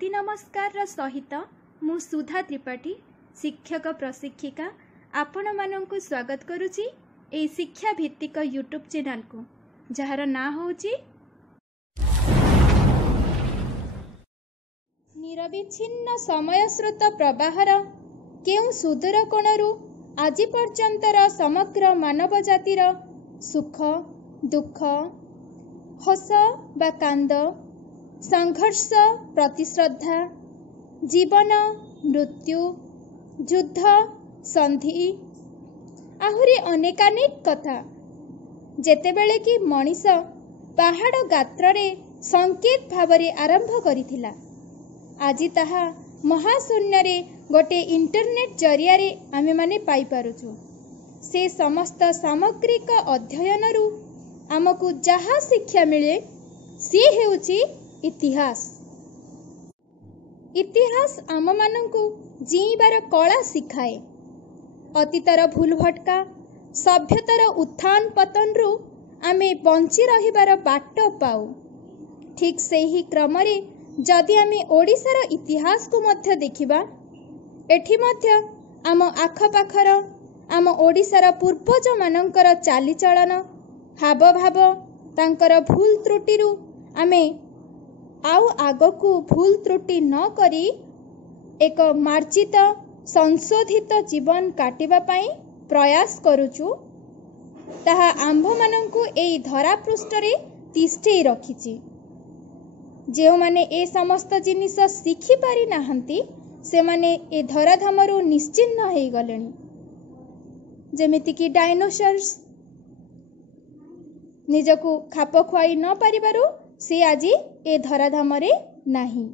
प्रति नमस्कार सहित मु सुधा त्रिपाठी शिक्षक प्रशिक्षिका आपण मानक स्वागत करुछि ए शिक्षा भित्तिक यूट्यूब चैनल को जार ना होछि निरविच्छिन्न समय स्रोत प्रवाहर केउ सुदूर कोणरू आज पर्यंतर समग्र मानव जातिर सुख दुख हस बा कांद संघर्ष प्रतिश्रद्धा जीवन मृत्यु युद्ध संधि आहुरी अनेकानेक कथा जेतेबेले कि मनीष पहाड़ गात्ररे संकेत भावरे आरंभ करिथिला आज ताहा महाशून्य रे गोटे इंटरनेट जरिया रे आमे माने पाई पारुछु। से समस्त सामग्रिक अध्ययन रु आमको जहा शिक्षा मिले सी हेउची इतिहास। इतिहास आम मानंकु जीवार कला शिखाए। अतीतर भूल भटका सभ्यतार उत्थान पतन रु आमे बंची रहिबार बाट पाऊ। ठीक सेही क्रम रे जदि आमे ओडिसार इतिहास को मध्य देखिबा एठी मध्य आम आखपाखर आम ओडिसार पूर्वज मानंकर चालीचलन हाव भाव तांकर भूल त्रुटि रु आमे आउ आगकू भूल त्रुटि न करी एक मार्जित संशोधित जीवन काटिबा पाई प्रयास करुचु। ताहा आंभ मानंकु एई धरा पृष्ठरे तिष्ठेई रखिछि। जेउ माने ए समस्त जिनिस शिखि पारि नाहंती से माने ए धराधामरु निश्चिन्न हेई गलेनी। जेमिति कि डायनोसर्स निजकू खाप खुआई न पारिबारु से आज ए धराधामरे नाही।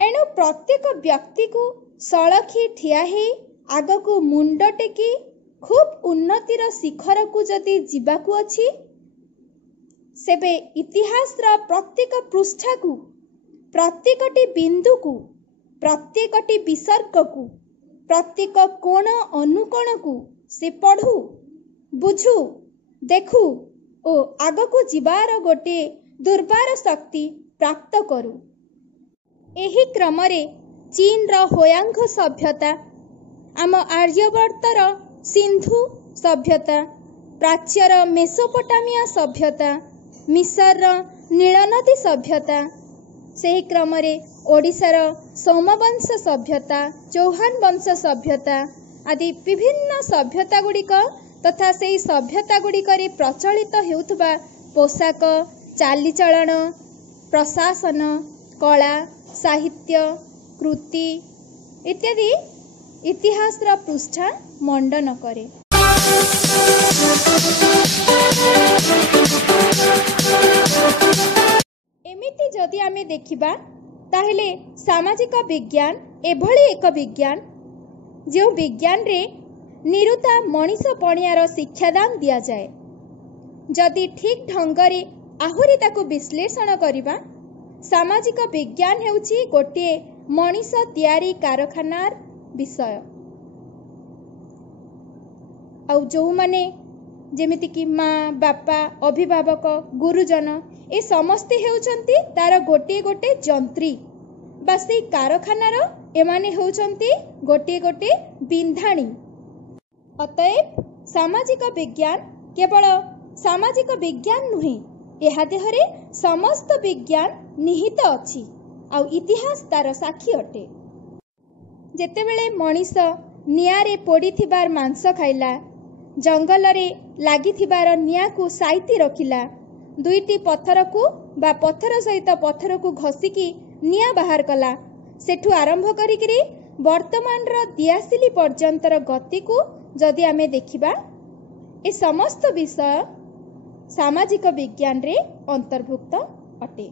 एणु प्रत्येक व्यक्ति को सड़खी ठिया हे आगकू मुंड टेकी खूब उन्नतिर शिखर को जदि जीवाकू अछि सेबे इतिहास रा प्रत्येक पृष्ठा को प्रत्येकटी बिंदु को प्रत्येकटी विसर्ग को प्रत्येक कोण अनुकोण को से पढ़ू बुझू देखू ओ आगकू जीवार गोटे दुर्बार शक्ति प्राप्त करू। एही क्रमरे चीन रा होयांग सभ्यता आम आर्यवर्तर सिंधु सभ्यता प्राच्यर मेसोपोटामिया सभ्यता मिसर नीलनदी सभ्यता सेही क्रमरे ओडिशार सोमवंश सभ्यता चौहान वंश सभ्यता आदि विभिन्न सभ्यता गुड़िक तथा से सभ्यता गुड़िकरे प्रचलित हेउथबा पोशाक चालीचलन प्रशासन कला साहित्य कृति इत्यादि इतिहास रा पृष्ठा मंडन करे। एमिति जदि आमे देखिबा ताहेले सामाजिक विज्ञान एभली एक विज्ञान जो विज्ञान रे निरुता मनीष पणियार शिक्षादान दिया जाए। जदि ठीक ढंगरे आहुरी ताकू विश्लेषण करिबा सामाजिक विज्ञान हेउची गोटे मनीष तैयारी कारखानार विषय। आउ जो माने जेमिति कि माँ बापा अभिभावक गुरुजन ए समस्ते हेउचंती तार गोटे गोटे जंत्री बा सेई कारखानार एमाने हेउचंती गोटे गोटे बिंधाणी। अतएव सामाजिक विज्ञान केवल सामाजिक विज्ञान नुहे एहा देहरे समस्त विज्ञान निहित अछि आउ इतिहास तार साक्षी अटे। जेतेबेले मनीष नियारे पोड़ी थिबार मांस खाइला जंगल रे लागि थिबार निया को साइती रखिला दुईटी पत्थर को बा पत्थर सहित पत्थर को घसिकी निया बाहर कला सेठु आरंभ करिकरी वर्तमान रो दियासिली पर्यंतर गति को जदि आमे देखिबा ए समस्त विषय सामाजिक विज्ञान रे अंतर्भुक्त अटे।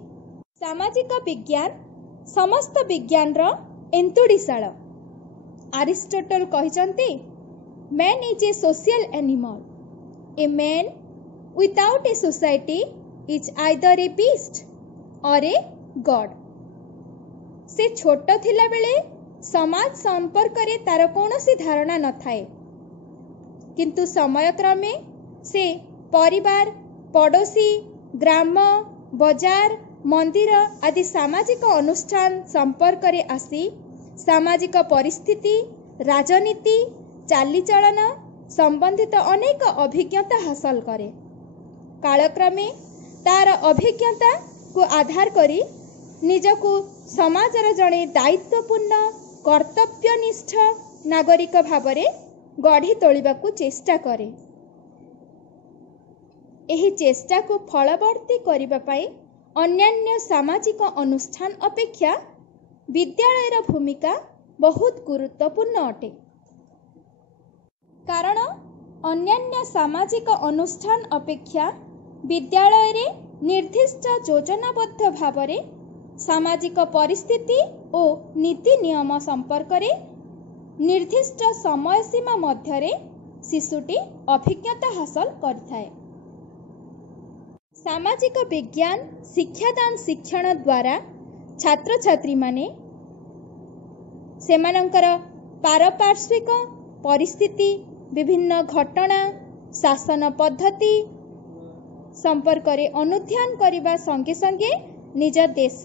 सामाजिक विज्ञान समस्त विज्ञान रो एंतुड़ीशाल। अरिस्टोटल कहिसंती man is a social animal. A man without a society is either a beast or a God. से छोट थिला बेले समाज संपर्क रे तार कोनोसी धारणा न थाए किंतु समय क्रमे से परिवार पड़ोसी ग्राम बजार मंदिर आदि सामाजिक अनुष्ठान संपर्क रे आसी सामाजिक परिस्थिति राजनीति चालीचलन संबंधित अनेक अभिज्ञता हासिल करे। कालक्रमे तार अभिज्ञता को आधार करी निजकु समाजर जड़े दायित्वपूर्ण कर्तव्यनिष्ठ नागरिक भावरे गढ़ी तोलिबाकु चेष्टा करे। एही चेष्टा को फलवर्ती करिबा पई अन्यान्य सामाजिक अनुष्ठान अपेक्षा विद्यालयर भूमिका बहुत गुरुत्वपूर्ण अटे। कारण अन्यान्य सामाजिक अनुष्ठान अपेक्षा विद्यालय रे निर्दिष्ट योजनाबद्ध भावरे सामाजिक परिस्थिति और नीति नियम संपर्क रे निर्दिष्ट समय सीमा मध्यरे शिशुटी अभिज्ञता हासिल करथाए। सामाजिक विज्ञान शिक्षादान शिक्षण द्वारा छात्र छात्री माने सेमानंकर पारपार्श्विक परिस्थिति विभिन्न घटना शासन पद्धति संपर्क रे अनुध्यान करिबा संगे संगे निज देश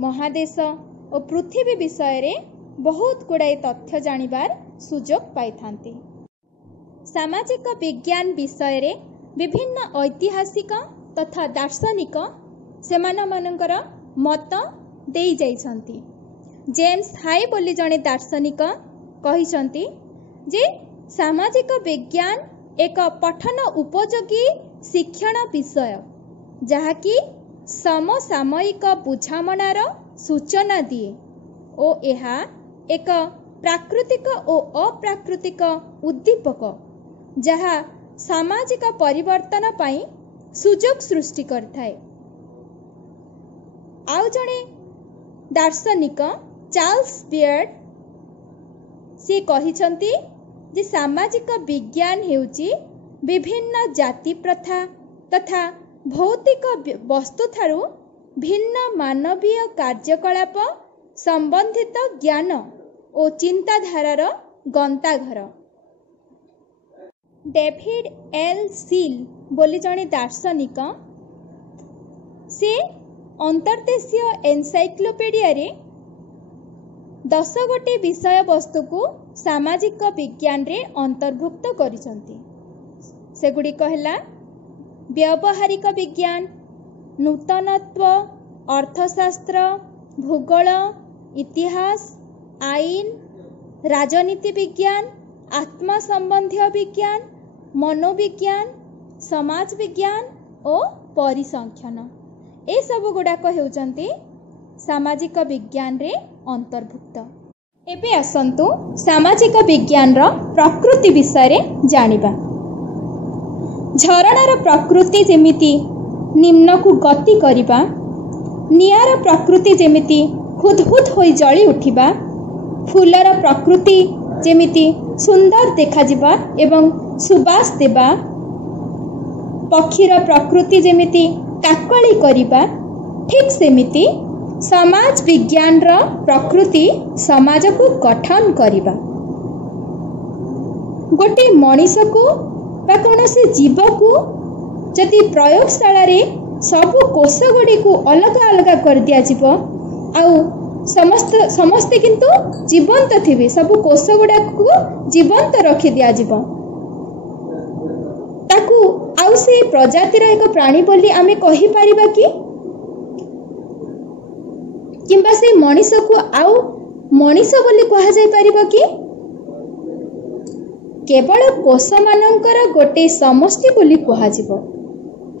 महादेश और पृथ्वी विषय रे बहुत गुड़ाई तथ्य जानिबार सुजोग पाइथांती। सामाजिक विज्ञान विषय रे विभिन्न ऐतिहासिक तथा दार्शनिक सेमानंकर मत देई जाइछंती। जेम्स हाई बोली जने दार्शनिक कहिसंती जे सामाजिक विज्ञान एक पठन उपयोगी शिक्षण विषय जहाँकि समसामयिक बुझामणार सूचना दिए और यह एक प्राकृतिक और अप्राकृतिक उद्दीपक जहाँ सामाजिक परिवर्तन पाई सुजोग सृष्टि करथाए। आउ जणे दार्शनिक चार्ल्स बियर्ड से कहिसंती जे सामाजिक विज्ञान हेउची विभिन्न जाति प्रथा तथा भौतिक वस्तु ठारू भिन्न मानवीय कार्यकलाप संबंधित ज्ञान और चिंताधारार गंताघर। डेविड एल सील बोली जणे दार्शनिक से अंतर्देशीय एनसाइक्लोपीडिया रे 10 गोटी विषय वस्तु को सामाजिक विज्ञान रे अंतर्भुक्त करिसंती। सेगुड़िक है व्यावहारिक विज्ञान नूतनत्व अर्थशास्त्र भूगोल इतिहास आईन राजनीति विज्ञान आत्मा संबंधी विज्ञान मनोविज्ञान समाज विज्ञान और परिसंख्यान ए सब गुड़ाक हेउचंती सामाजिक विज्ञान रे अंतर्भुक्त। एबे आसंतु सामाजिक विज्ञान रो प्रकृति विषय रे जानिबा। झरणार प्रकृति जेमिति निम्न को गति करिबा नियार प्रकृति जेमिति हुदहुद होई जଳି उठिबा फूलर प्रकृति जेमिति सुंदर देखाजिबा एवं सुबास देबा पक्षीर प्रकृति जेमिति काकली करिबा ठीक सेमिति समाज विज्ञान रो प्रकृति समाज को गठन करिबा। गोटे मनीष को बा कौनसी जीव को जदि प्रयोगशाला रे सबु कोष गुड़ी को अलग अलग कर दिया जीव आउ समस्ते किंतु जीवंत थिबे सबु कोष गुड़ा को जीवंत रखी दिया जीव ताकू आउ से प्रजातिर एक प्राणी बोली आमे कहि परिबा कि किंबा से मनीष को आउ मनीष बोली कहा जाय परिबा कि केवल कोष मानकर गोटे समष्टि बोली कहुजिबो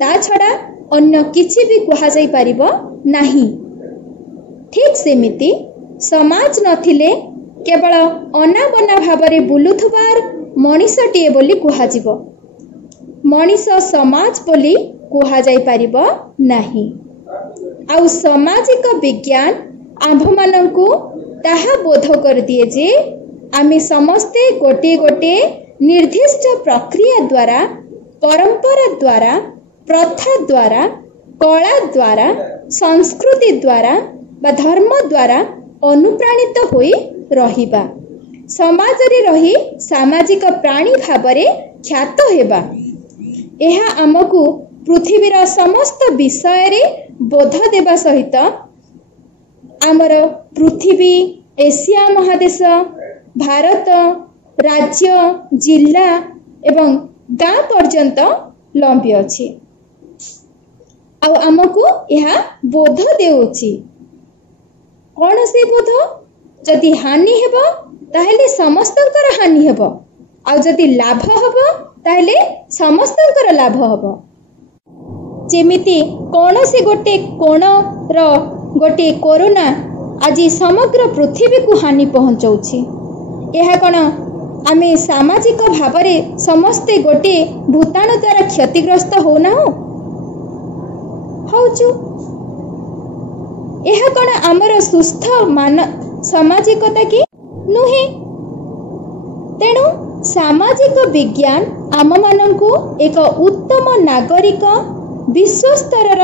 ता छड़ा अन्य किछि भी कहा जाय परिबो नाही। ठीक सेमिति समाज नथिले केवल अनाबना भावरे बुलुथबार मनीषटीए बोली कहुजिबो मनीष समाज बोली कहा जाय परिबो नाही। आउ सामाजिक विज्ञान आम्भ माननकु ताहा बोध कर दिए जे आमे समस्ते गोटे गोटे निर्दिष्ट प्रक्रिया द्वारा परंपरा द्वारा प्रथा द्वारा कला द्वारा संस्कृति द्वारा बा धर्म द्वारा अनुप्राणित होई रहिबा समाज रे रही सामाजिक प्राणी भावरे ख्यात हेबा एहा आमकु पृथ्वीर समस्त विषय रे बोध देवा सहित आमर पृथ्वी, एशिया महादेश, भारत, राज्य, जिला एवं गाँ पर्यंत लंबी अछि। आउ आमको यह बोध देउछि। कौन से बोध? जदि हानि हेब ताहेले समस्तंकर हानि हेब, आउ जदि लाभ हेब ताहेले समस्तंकर लाभ हेब। जेमिति कौन से गोटे कोण रो गोटे कोरोना आज समग्र पृथ्वी को हानि पहुँचाऊछि। यह कौन आमे सामाजिक भाव में समस्ते गोटे भूताणु द्वारा क्षतिग्रस्त होना होचु। यह कौन आमर सुस्थ मान सामाजिकता की नुहे। तेणु सामाजिक विज्ञान आम मानंकु एक उत्तम नागरिक विश्व स्तर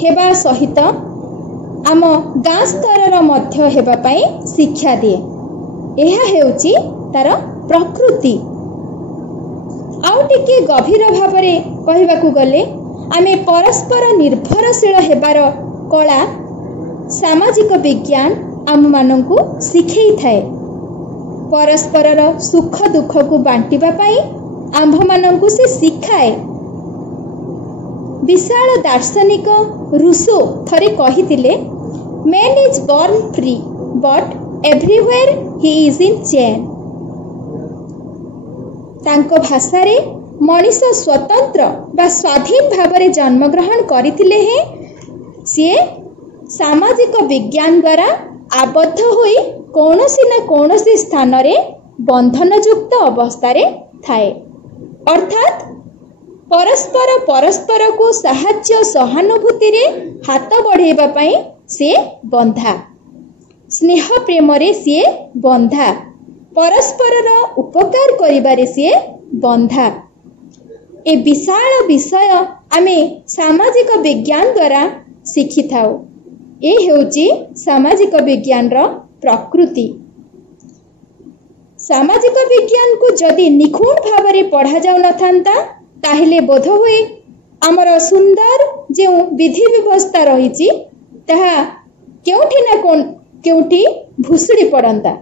हेबा सहित आम गाँ स्तर मध्य हेबा पाई शिक्षा दिए। यह हेउची तार प्रकृति। आउ टिके गभीर भाव में कहबाकू गले आमे परस्पर निर्भरशील हेबार कला सामाजिक विज्ञान आम मानंकु शिखै थाए। परस्परर सुख दुख को बांटिबा पाई आंभ मानंकु से शिखाए। विशाल दार्शनिक रूसो थरे कहिथिले, man is born free but everywhere he is in chain. तांको भाषा रे मनीष स्वतंत्र बा स्वाधीन भाव में जन्मग्रहण करथिले हैं। सी सामाजिक विज्ञान द्वारा आबद्ध होई कौनसी न कौनसी स्थान रे बंधनयुक्त अवस्था रे थाए। अर्थात परस्पर परस्पर को साहाय्य सहानुभूति रे हाथ बढ़ेबा पाई से बंधा। स्नेह प्रेम रे से बंधा। परस्पर उपकार करिबारे से बंधा। ए विशाल विषय आमे सामाजिक विज्ञान द्वारा शिखि थाउ। ए हेउची सामाजिक विज्ञान रो प्रकृति। सामाजिक विज्ञान को जदि निखुण भाव में पढ़ा जाउ नथांता ताहेले बोध हुए आमर सुंदर जो विधि व्यवस्था रही ताहा केउठी ना केउठी भुसुड़ी पड़ंता।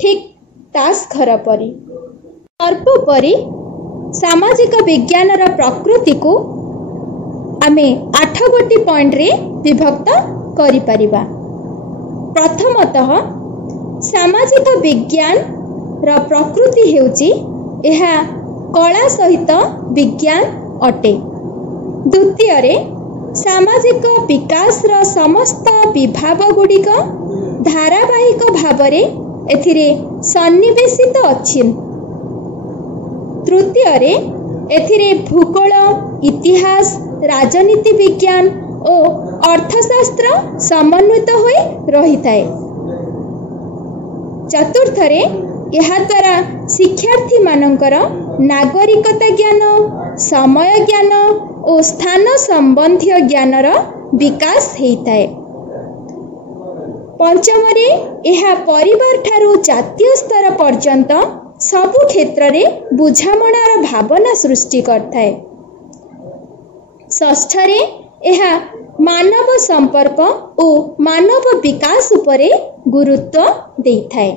ठीक तास घर परी सर्वोपरि सामाजिक विज्ञान रो प्रकृति को आमे 8 गोटी पॉइंट रे विभक्त करि परिबा। प्रथमतः सामाजिक विज्ञान रो प्रकृति हेउची एहा कला सहित विज्ञान अटे। द्वितीय रे सामाजिक विकास रो समस्त विभाग गुड़िक धारावाहिक भाव में एथिरे सन्निवेशित अछि। तृतीय रे एथिरे भूगोल, इतिहास, राजनीति विज्ञान और अर्थशास्त्र समन्वित होई रही थाए। चतुर्थ रे यहा द्वारा शिक्षार्थी मानकर नागरिकता ज्ञान, समय ज्ञान और स्थान संबंधी ज्ञानर विकास हेइताए। पंचम रे यहा परिवार ठारू जातीय स्तर पर्यंत सबु क्षेत्र रे बुझामणार भावना सृष्टि करथाए। षष्ठ रे यहा मानव संपर्क और मानव विकास उपरे गुरुत्व देइथाए।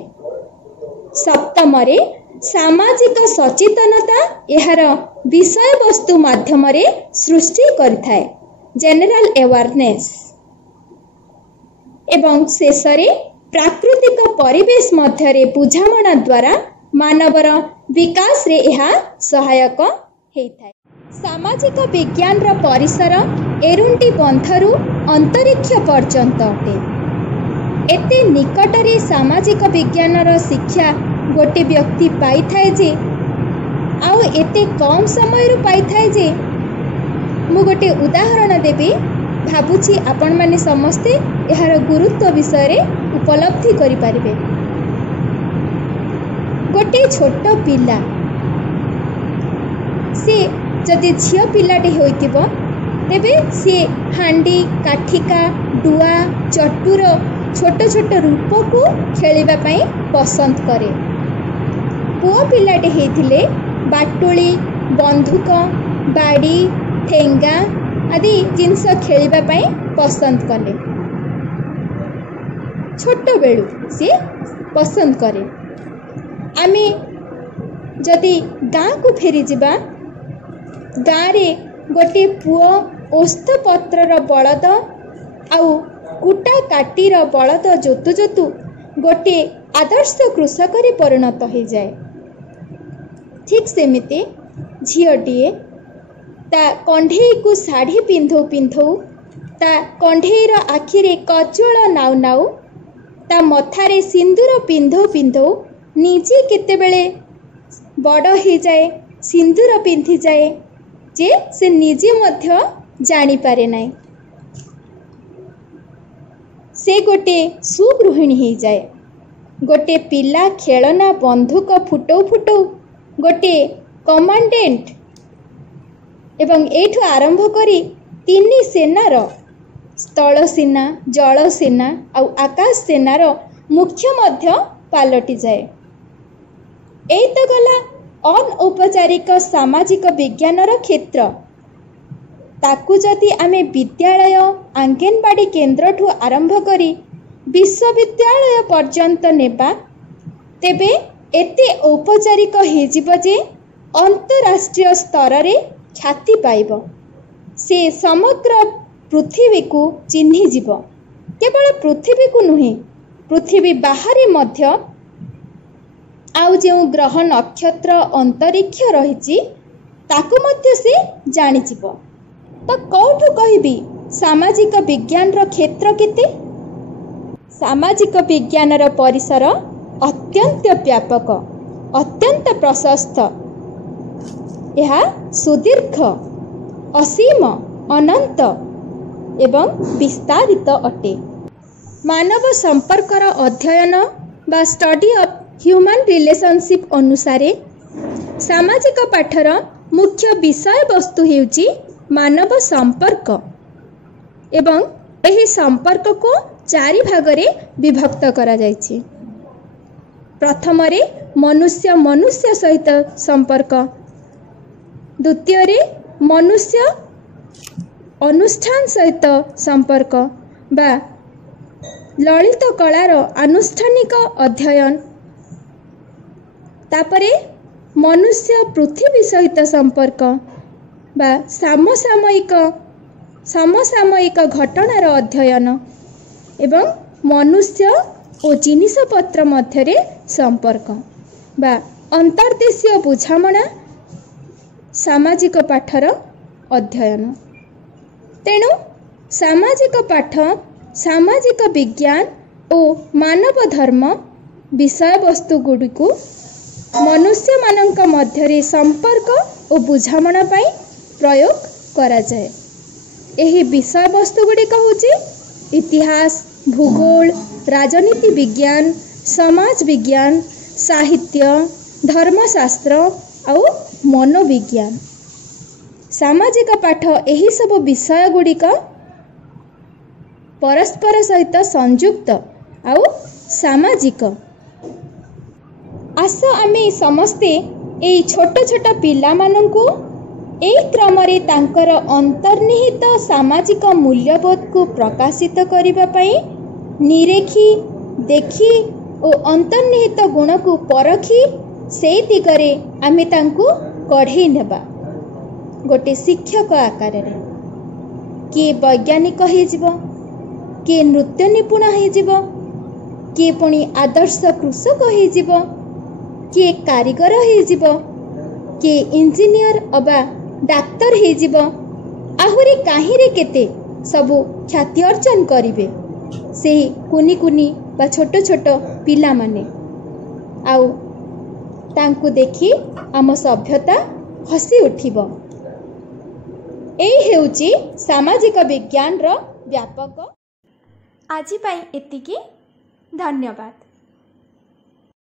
सप्तम रे सामाजिक सचेतनता यार विषय वस्तु माध्यम रे सृष्टि करथाए, जनरल अवेयरनेस। एवं शेष रे प्राकृतिक परिवेश मध्य रे बुझामणा द्वारा मानवर विकास रे यह सहायक हेइथाए। सामाजिक विज्ञान रा परिसर एरुंटी बंधरु अंतरिक्ष पर्यंत अटे। एते निकटरे सामाजिक विज्ञान रा शिक्षा गोटे व्यक्ति पाई थाए जे आउ एते कम समय रु पाई थाए जे मु गोटे उदाहरण देबी। भाबुछि आपण माने समस्ते यार गुरुत्व विषय रे उपलब्धि करि पारिबे। गोटे छोट पिला से जदि झियो पिलाटे होइतिबो तेबे से हांडी, काठिका, डुआ, चटुर छोट छोट रूप को खेलिबा पई पसंद करे। पुओ पिलाटे हेइथिले बाटुली, बंधुक, बाड़ी, ठेंगा, आदि जिनस खेलिबा पई पसंद कले। छोट बेलू सी पसंद करे। आमे जदि गाँ को फेरी जिबा, गाँ रे गोटे पुओ ओस्थ पत्रर बलद आउ कुटा काटीर बलद जोतु जोतु गोटे आदर्श कृषक परिणत हो जाए। ठीक सेमिति झीटीए ता कंढे को शाढ़ी पिंधौ पिंधौ, ता कंढेर आखिरे कज्वल नाउ नाउ, ता मथारे सिंदूर पिंधौ पिंधौ निजे केतेबेले बड़ हो जाए, सिंदूर पिंधि जाए जे से निजे मध्य जानी पारे नाही। से गोटे सुगृहिणी हो जाए। गोटे पिला खेलना बंधुक फुटौ फुटौ गोटे कमांडेंट एवं एठु आरंभ करी 3 सेनार स्थल सेना, जल सेना और आकाश सेनार मुख्य मध्य पालटि जाए। एई तो गला अनौपचारिक सामाजिक विज्ञानर क्षेत्र। ताकू जदि आमे विद्यालय, आंगनबाड़ी केन्द्र ठू आरंभ करी विश्वविद्यालय पर्यंत नेबा, तेबे एते औपचारिक हो जिवो जे अंतरराष्ट्रीय स्तर रे ख्याति पाइब। से समग्र पृथ्वी को चिन्हि जीव। केवल पृथ्वी को नुहे, पृथ्वी बाहरी मध्य आउ जो ग्रह नक्षत्र अंतरिक्ष रही ताकू मध्य से जानी जीव। तो कौठु कहबी सामाजिक विज्ञान रो क्षेत्र केते? सामाजिक विज्ञान रो परिसर अत्यंत व्यापक, अत्यंत प्रशस्त। यह सुदीर्घ, असीम, अनंत एवं विस्तारित अटे। मानव संपर्कर अध्ययन बा स्टडी ऑफ ह्यूमन रिलेशनशिप अनुसार सामाजिक पाठर मुख्य विषय वस्तु हेउची मानव संपर्क एवं एही संपर्क को 4 भागरे विभक्त करा जायछि। प्रथम रे मनुष्य मनुष्य सहित संपर्क, द्वितीय रे मनुष्य अनुष्ठान सहित संपर्क बा ललित कलार आनुष्ठानिक अध्ययन, तापरे मनुष्य पृथ्वी सहित संपर्क बा समसामयिक घटनार अध्ययन एवं मनुष्य और जिनिस पत्र मध्यरे संपर्क बा अंतर्देशीय बुझामणा सामाजिक पाठर अध्ययन। तेणु सामाजिक पाठ सामाजिक विज्ञान और मानव धर्म विषय वस्तु गुड़ी को मनुष्य मानक मध्यरे संपर्क और बुझामणा पाई प्रयोग करा जाए। एही विषय वस्तु गुड़िक होची इतिहास, भूगोल, राजनीति विज्ञान, समाज विज्ञान, साहित्य, धर्मशास्त्र और मनोविज्ञान। सामाजिक पाठ एही सब विषय गुड़िक परस्पर सहित संयुक्त आउ सामाजिक। आस आमे समस्ते एई छोट छोट पिला माननकु एई क्रम रे तांकर अंतर्निहित सामाजिक मूल्यबोध को प्रकाशित करिबा पई निरेखी, देखी और अंतर्निहित गुण को परखी से दिगरे आमे तांकु कढ़ेई नेबा। गोटे शिक्षक आकार रे किए वैज्ञानिक हो जिवो, किए नृत्य निपुण हो जिवो, किए पुणी आदर्श कृषक हो जिवो, किए कारीगर हो जिवो, किए इंजीनियर अबा डाक्तर हो जिवो, आहुरी काहीरे केते सबु ख्याति अर्जन करिवे से कुनी कुनी बा छोट छोट पिला माने। आउ तांकु देखि आम सभ्यता हसी उठिबो। एई हेउची सामाजिक विज्ञान रो व्यापक। आजि पई एतिकी। धन्यवाद।